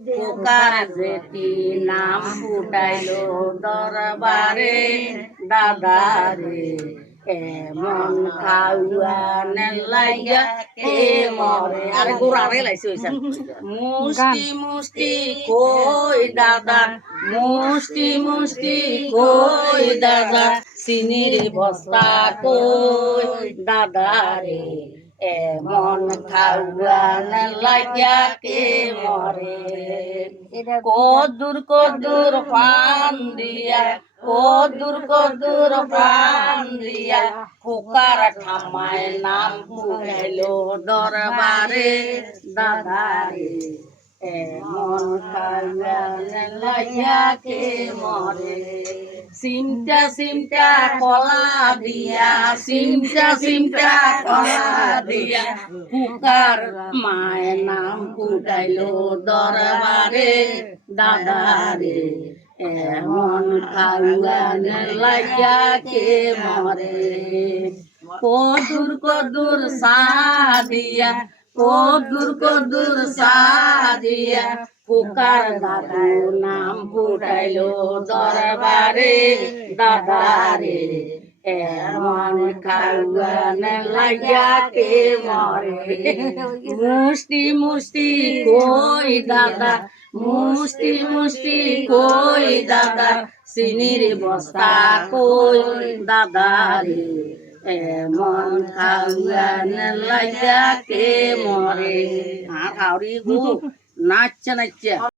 পোকার যেটি নাম ফুটাইলো দরবারে দাদারে এমন খাওয়ানের লাইগা কে মরে আরে গোড়ারে লাইছে হইছেন মুষ্টি মুষ্টি কই দাদা মুষ্টি মুষ্টি কই দাদা চিনির বস্তা কই দাদারে এমন খাওয়ানের লাইগা কে মরে কদুর পান দিয়া কদুর পান দিয়া পোকার ঠামায় নাম ফুটাইলো দরবারে দাদারে এমন খাওয়ানের লাইগা কে মরে সিমটা সিমটা কলা দিয়া সিমটা সিমটা কলা দিয়া পুকার মায়ের নাম ফুটাইলো দরবারে দাদারে এমন খাওয়ানের লাইগা কে মরে কদুর সাদিয়া কদুর সাদিয়া পুকার দাদু নাম ফুটাইলো দরবারে দাদারে এমন খাওয়ানের লাইগা কে মরে মুষ্টি মুষ্টি কই দাদা মুষ্টি মুষ্টি কই দাদা চিনির বস্তা কই দাদারে এমন খাওয়ানের লাইগা কে মরে হাউরি গু নাচছে নাচছে